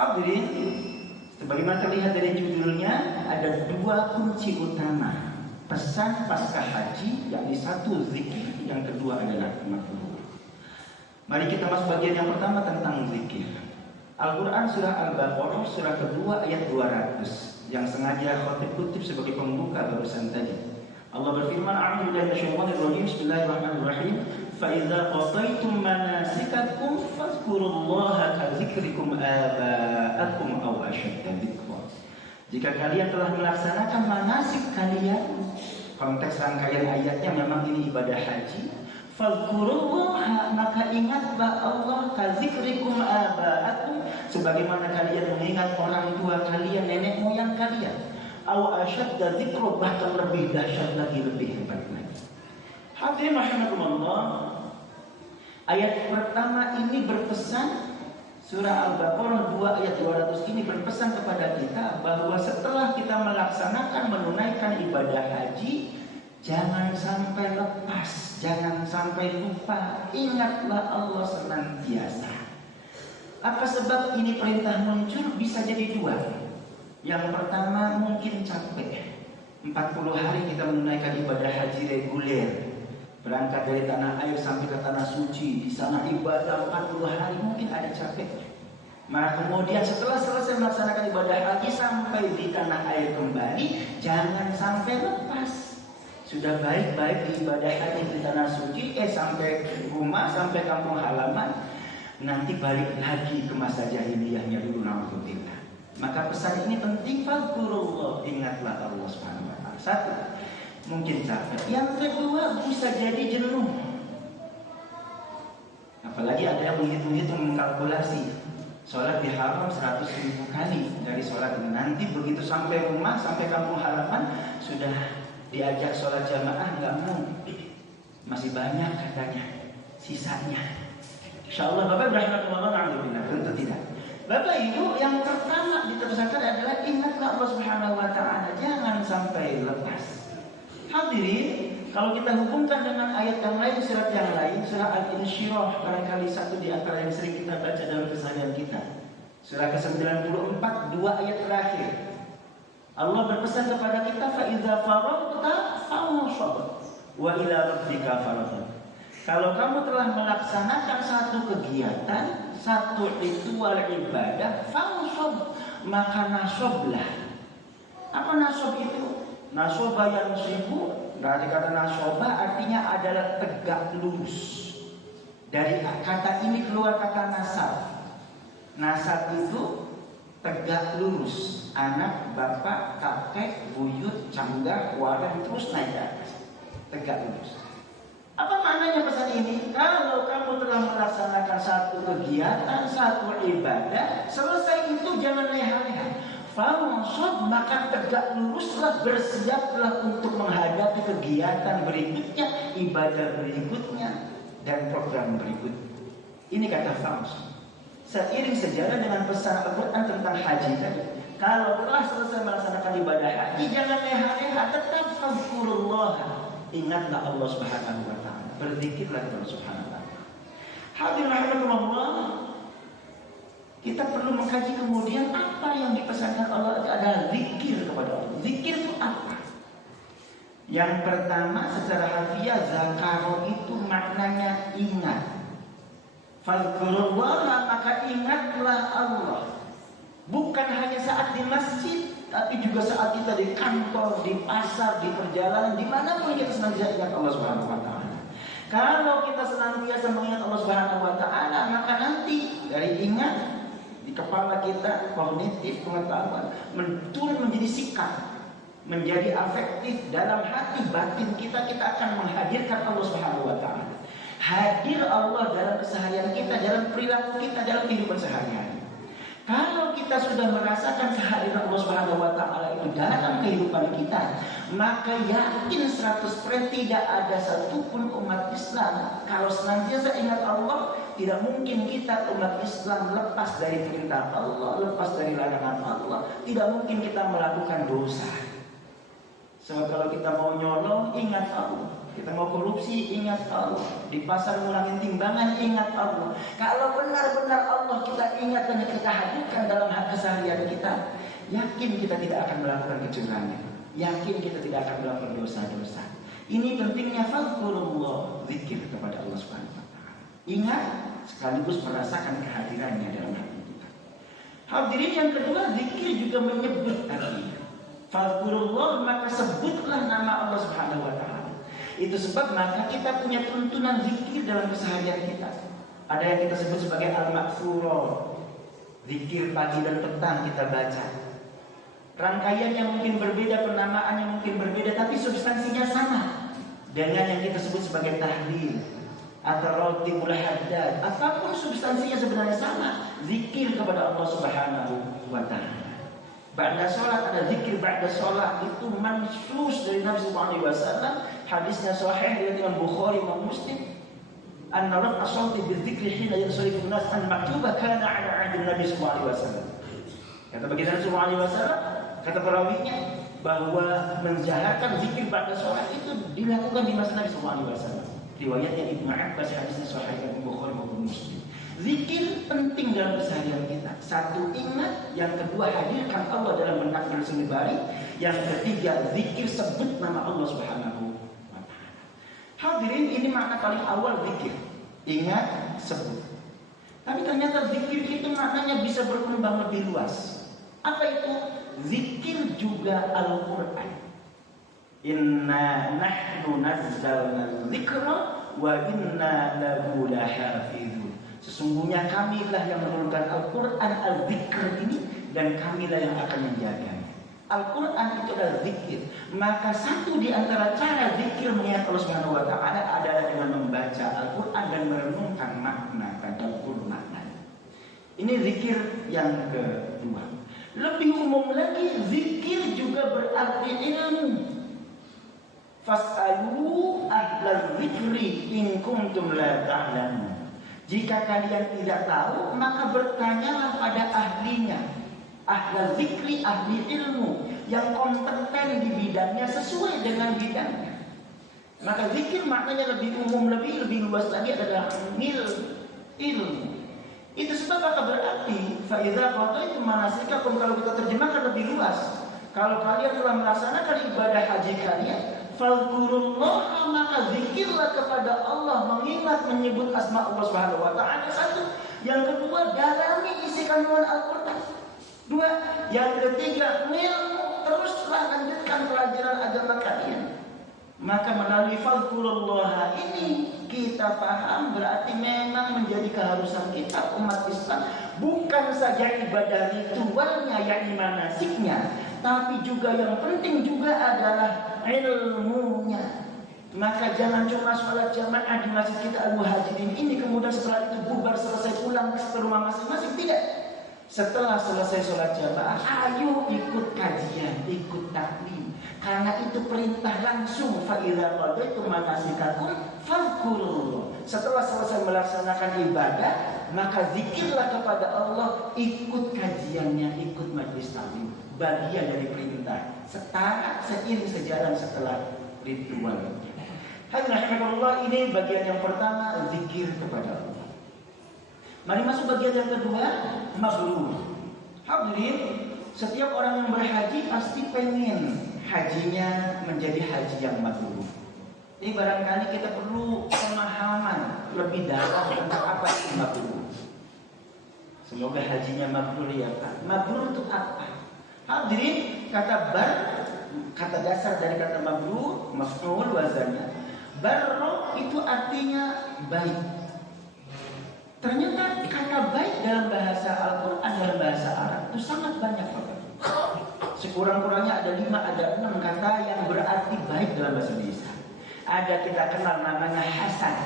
Hadirin, sebagaimana terlihat dari judulnya, ada dua kunci utama pesan pasca haji, yakni satu zikir, yang kedua adalah makruh. Mari kita masuk bagian yang pertama tentang zikir. Al-Quran surah Al-Baqarah surah kedua ayat 200 yang sengaja khotib kutip sebagai pembuka barusan tadi. Allah berfirman, A'udzu billahi minasyaitonir rajim, Bismillahirrahmanirrahim. Fa idza qadaytum manasikakum fadhkurullaha kadzikrikum aba'akum aw ashadda dzikra. Jika kalian telah melaksanakan manasik kalian, konteks rangkaian ayatnya memang ini ibadah haji. Fadhkurullaha, maka ingatlah Allah, kadzikrikum aba'akum, sebagaimana kalian mengingat orang tua kalian, nenek moyang kalian. Aw ashadda dzikra, bahkan lebih dahsyat lagi, lebih hebat lagi. Hadirin rahimakumullah, ayat pertama ini berpesan, surah Al-Baqarah 2 ayat 200 ini berpesan kepada kita bahwa setelah kita melaksanakan menunaikan ibadah haji, jangan sampai lepas, jangan sampai lupa, ingatlah Allah senantiasa. Apa sebab ini perintah muncul? Bisa jadi dua. Yang pertama, mungkin capek. 40 hari kita menunaikan ibadah haji reguler, berangkat dari tanah air sampai ke tanah suci, di sana ibadah 40 hari, mungkin ada capek. Maka kemudian setelah selesai melaksanakan ibadah haji sampai di tanah air kembali, jangan sampai lepas. Sudah baik-baik di ibadah haji di tanah suci, sampai rumah, sampai kampung halaman, nanti balik lagi ke masa jahiliyahnya dulu, naudzubillah. Maka pesan ini penting, fadhkurullah, ingatlah Allah Subhanahu wa taala. Satu, mungkin capek. Yang kedua, bisa jadi jenuh. Apalagi ada yang menghitung-hitung, mengkalkulasi. Sholat di haram 100.000 kali dari sholat ini. Nanti begitu sampai rumah, sampai kampung halaman, sudah diajak sholat jamaah, nggak mau. Masih banyak katanya sisanya. Insyaallah Bapak rahimahullah, alhamdulillah, tentu tidak. Bapak Ibu, yang pertama ditegaskan adalah ingatlah Allah Subhanahu wa taala, jangan sampai lepas. Hadirin, kalau kita hubungkan dengan ayat yang lain, surat yang lain, surah Al-Insyirah, barangkali satu di antara yang sering kita baca dalam keseharian kita. Surah ke-94, 2 ayat terakhir. Allah berpesan kepada kita, fa idza faraghta fanshab wa ila rabbika farghab. Kalau kamu telah melaksanakan satu kegiatan, satu ritual ibadah, fanshab, maka nasoblah. Apa nasob itu? Nasoba yang sibuk, dari kata nasoba artinya adalah tegak lurus. Dari kata ini keluar kata nasab. Nasab itu tegak lurus. Anak, bapak, kakek, buyut, canggah, waran, terus naik ke atas. Tegak lurus. Apa maknanya pesan ini? Kalau kamu telah melaksanakan satu kegiatan, satu ibadah, selesai itu jangan leha-leha. Fansod, maka tegak luruslah, bersiaplah untuk menghadapi kegiatan berikutnya, ibadah berikutnya, dan program berikutnya. Ini kata fansod. Seiring sejalan dengan pesan Al-Quran tentang haji tadi, kalau telah selesai melaksanakan ibadah haji, jangan leha-leha, tetap fadhkurullah, ingatlah Allah Subhanahu wa taala, berzikirlah Allah Subhanahu wa taala. Hadirin rahimakumullah, kita perlu mengkaji kemudian apa yang dipesankan Allah adalah zikir kepada Allah. Zikir itu apa? Yang pertama, secara harfiah, zakaro itu maknanya ingat. Fadhkurullah, maka ingatlah Allah. Bukan hanya saat di masjid, tapi juga saat kita di kantor, di pasar, di perjalanan, dimanapun kita senantiasa ingat Allah Subhanahu wa taala. Kalau kita senantiasa mengingat Allah Subhanahu wa taala, maka nanti dari ingat di kepala kita, kognitif, pengetahuan, turun menjadi sikap, menjadi afektif dalam hati batin kita akan menghadirkan Allah Subhanahu wa taala. Hadir Allah dalam keseharian kita, dalam perilaku kita, dalam kehidupan sehari-hari. Kalau kita sudah merasakan kehadiran Allah Subhanahu wa taala itu dalam kehidupan kita, maka yakin 100% tidak ada satupun umat Islam kalau senantiasa ingat Allah, tidak mungkin kita umat Islam lepas dari perintah Allah, lepas dari larangan Allah, tidak mungkin kita melakukan dosa. Sebab kalau kita mau nyolong, ingat Allah. Kita mau korupsi, ingat Allah. Di pasar ngulangin timbangan, ingat Allah. Kalau benar-benar Allah kita ingat dan kita hadirkan dalam hak keseharian kita, yakin kita tidak akan melakukan kecurangan. Yakin kita tidak akan melakukan dosa-dosa. Ini pentingnya fadhkurullah, zikir kepada Allah Subhanahu wa taala. Ingat sekaligus merasakan kehadirannya dalam hati kita. Hadirin yang kedua, zikir juga menyebut artinya. Fadhkurullah, maka sebutlah nama Allah Subhanahu wa taala. Itu sebab maka kita punya tuntunan zikir dalam keseharian kita. Ada yang kita sebut sebagai al-maghfurah. Zikir pagi dan petang kita baca. Rangkaian yang mungkin berbeda, penamaan yang mungkin berbeda, tapi substansinya sama dengan yang kita sebut sebagai tahlil atau ratibul haddad. Apapun substansinya sebenarnya sama. Zikir kepada Allah Subhanahu wa taala. Ba'da sholat ada zikir ba'da sholat, itu mansus dari Nabi sallallahu alaihi wasallam. Hadisnya sahih dari Imam Bukhari dan Muslim. Anna raf'a shawti bidzikri hina yansarifu an-nas an maktuba kana 'ala 'ahdi Nabi sallallahu alaihi wasallam. Kata baginda sallallahu alaihi wasallam, kata perawinya bahwa menjaharkan zikir ba'da sholat itu dilakukan di masa Nabi sallallahu alaihi wasallam. Riwayatnya Ibnu Abbas, hadisnya sahih dari Bukhari maupun Muslim. Zikir penting dalam keseharian kita. Satu, ingat. Yang kedua, hadirkan Allah dalam benak dan sembari. Yang ketiga, zikir, sebut nama Allah Subhanahu wa taala. Hadirin, ini makna paling awal zikir. Ingat, sebut. Tapi ternyata zikir itu maknanya bisa berkembang lebih luas. Apa itu? Zikir juga Al-Quran. Inna nahnu nazzalna dzikra wa inna lahu lahafizun. Sesungguhnya kamilah yang menurunkan Al-Quran, Al-Zikr ini, dan kamilah yang akan menjaganya. Al-Quran itu adalah zikir. Maka satu di antara cara zikir mengingat Allah Subhanahu wa taala adalah dengan membaca Al-Quran dan merenungkan makna, tadabbur makna. Ini zikir yang kedua. Lebih umum lagi, zikir juga berarti ilmu. Fas'alu ahlal zikri in kuntum la ta'lamun. Jika kalian tidak tahu, maka bertanyalah pada ahlinya. Ahlul zikri, ahli ilmu yang kompeten di bidangnya sesuai dengan bidangnya. Maka zikir maknanya lebih umum, lebih luas lagi adalah ilmu. Itu sebab maka berarti faizah qadaitu manasikakum, kalau kita terjemahkan lebih luas. Kalau kalian telah melaksanakan ibadah haji kalian, fadhkurullah, maka zikirlah kepada Allah, mengingat, menyebut asma Allah Subhanahu wa taala. Satu. Yang kedua, dalami isi kandungan Al-Quran. Dua. Yang ketiga, ilmu, teruslah lanjutkan pelajaran agama kalian. Maka melalui fadhkurullah ini kita paham berarti memang menjadi keharusan kita umat Islam, bukan saja ibadah ritualnya yakni manasiknya, tapi juga yang penting juga adalah ilmunya. Maka jangan cuma sholat jamaah di masjid kita Al-Muhajirin ini, kemudian setelah itu bubar, selesai pulang ke rumah masing-masing. Tidak. Setelah selesai sholat jamaah, ayo ikut kajian, ikut taklim. Karena itu perintah langsung. Fa'idha qadaitum manasikakum fadhkurullah. Setelah selesai melaksanakan ibadah, maka zikirlah kepada Allah, ikut kajiannya, ikut majlis taklim. Bagian dari perintah, setara, seiring, sejalan setelah ritual. Alhamdulillah, ini bagian yang pertama, zikir kepada Allah. Mari masuk bagian yang kedua, mabrur. Hadirin, setiap orang yang berhaji pasti pengen hajinya menjadi haji yang mabrur. Ini barangkali kita perlu pemahaman lebih dalam tentang apa itu mabrur. Semoga hajinya mabrur ya Pak. Mabrur itu apa? Hadirin, kata bar, kata dasar dari kata mabrur, maf'ul wazannya. Barro itu artinya baik. Ternyata kata baik dalam bahasa Al-Quran, dalam bahasa Arab itu sangat banyak. Sekurang-kurangnya ada 5, ada 6 kata yang berarti baik dalam bahasa Indonesia. Ada kita kenal namanya hasan.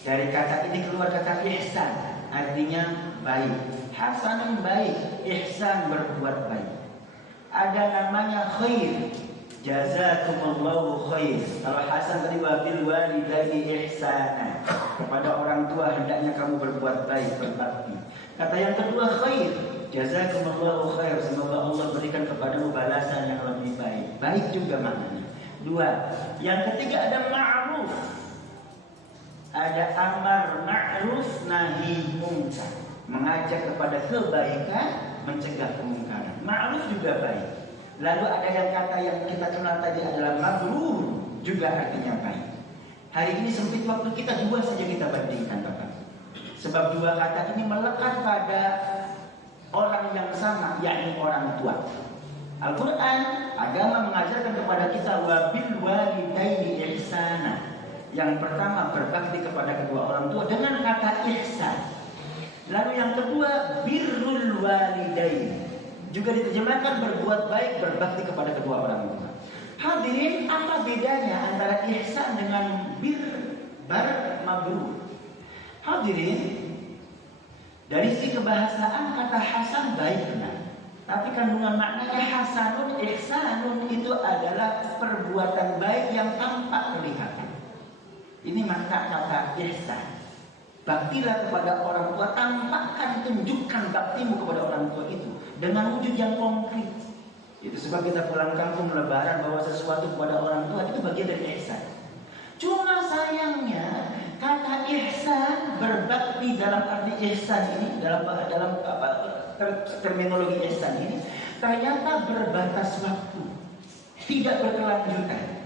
Dari kata ini keluar kata ihsan, artinya baik. Hasan baik, ihsan berbuat baik. Ada namanya khair, jazakumullahu khair. Kalau hasan tadi wabil walidaini ihsana, kepada orang tua hendaknya kamu berbuat baik, berbakti. Kata yang kedua khair, jazakumullahu khair, semoga Allah berikan kepadamu balasan yang lebih baik. Baik juga maknanya. Dua. Yang ketiga ada ma'ruf. Ada amar ma'ruf nahi munkar. Mengajak kepada kebaikan, mencegah kemungkaran. Ma'ruf juga baik. Lalu ada yang kata yang kita kenal tadi adalah mabrur, juga artinya baik. Hari ini sempit waktu kita, dua saja kita bandingkan Bapak. Sebab dua kata ini melekat pada orang yang sama, yakni orang tua. Al-Quran, agama mengajarkan kepada kita wabil walidaini ihsana. Yang pertama berbakti kepada kedua orang tua dengan kata ihsan. Lalu yang kedua birrul walidain, juga diterjemahkan berbuat baik, berbakti kepada kedua orang tua. Hadirin, apa bedanya antara ihsan dengan bar mabrur? Hadirin, dari sisi kebahasaan kata hasan baik benar. Tapi kandungan maknanya hasanun, ihsanun itu adalah perbuatan baik yang tampak kelihatan. Ini makna kata ihsan. Baktilah kepada orang tua, tampakkan, tunjukkan baktimu kepada orang tua itu dengan wujud yang konkret. Itu sebab kita pulang kampung lebaran bawa sesuatu kepada orang tua, itu bagian dari ihsan. Cuma sayangnya kata ihsan, berbakti dalam arti ihsan ini, dalam terminologi ihsan ini ternyata berbatas waktu, tidak berkelanjutan.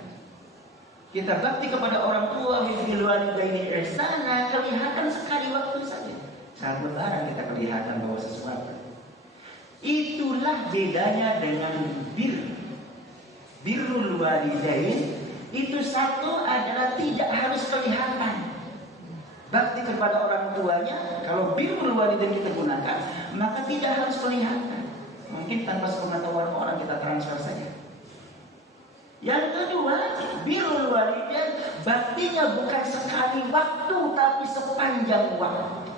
Kita bakti kepada orang tua, bil walidaini ihsana, kelihatan sekali waktu saja. Saat lebaran kita kelihatan bawa sesuatu. Itulah bedanya dengan birrul walidain. Itu satu adalah tidak harus kelihatan. Bakti kepada orang tuanya, kalau birrul walidain kita gunakan, maka tidak harus kelihatan. Mungkin tanpa sepengetahuan orang kita transfer saja. Yang kedua, birrul walidain, baktinya bukan sekali waktu, tapi sepanjang waktu.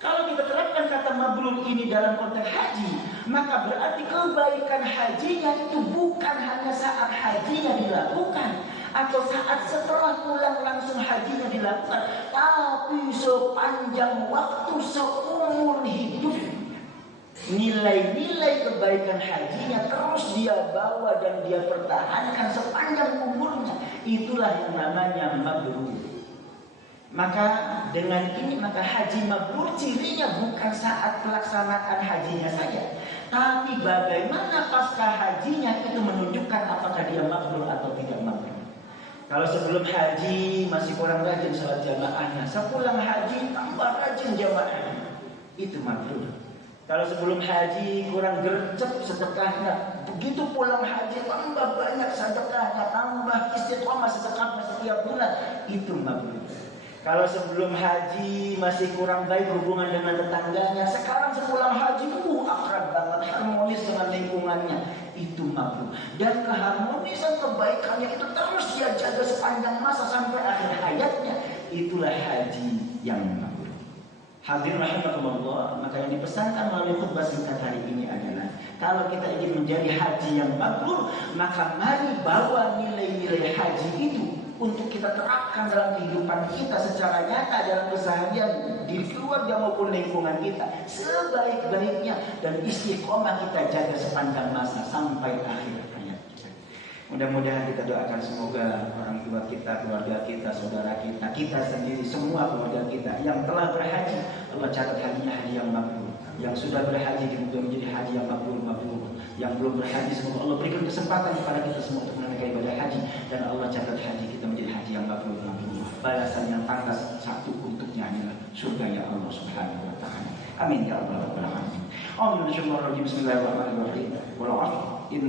Kalau kita terapkan kata mabrur ini dalam konteks haji, maka berarti kebaikan hajinya itu bukan hanya saat hajinya dilakukan atau saat setelah pulang langsung hajinya dilakukan, tapi sepanjang waktu, seumur hidup. Nilai-nilai kebaikan hajinya terus dia bawa dan dia pertahankan sepanjang umurnya. Itulah yang namanya mabrur. Maka dengan ini maka haji mabrur cirinya bukan saat pelaksanaan hajinya saja, tapi bagaimana pasca hajinya itu menunjukkan apakah dia mabrur atau tidak mabrur. Kalau sebelum haji masih kurang rajin salat jamaahnya, sepulang haji tambah rajin jamaahnya, itu mabrur. Kalau sebelum haji kurang gercep sedekahnya, begitu pulang haji tambah banyak sedekahnya, tambah istiqomah sedekahnya setiap bulan, itu mabrur. Kalau sebelum haji masih kurang baik hubungan dengan tetangganya, sekarang sepulang haji akrab banget, harmonis dengan lingkungannya, itu mabrur. Dan keharmonisan kebaikannya itu terus dia jaga sepanjang masa sampai akhir hayatnya, itulah haji yang mabrur. Hadirin rahimakumullah, maka yang dipesankan melalui khutbah singkat hari ini adalah kalau kita ingin menjadi haji yang mabrur, maka mari bawa nilai-nilai haji itu untuk kita terapkan dalam kehidupan kita secara nyata dalam keseharian di keluarga maupun lingkungan kita sebaik-baiknya, dan istiqomah kita jaga sepanjang masa sampai akhir hayat kita. Mudah-mudahan kita doakan semoga orang tua kita, keluarga kita, saudara kita, kita sendiri, semua keluarga kita yang telah berhaji, Allah catat hajinya haji yang mabrur. Yang sudah berhaji dimudah menjadi haji yang mabrur. Yang belum berhaji, semoga Allah berikan kesempatan kepada kita semua untuk menunaikan ibadah haji, dan Allah catat haji kita menjadi haji yang mabrur. Balasan yang pantas satu untuknya adalah surga ya Allah Subhanahu wa taala. Amin ya rabbal alamin. Bismillahirrahmanirrahim.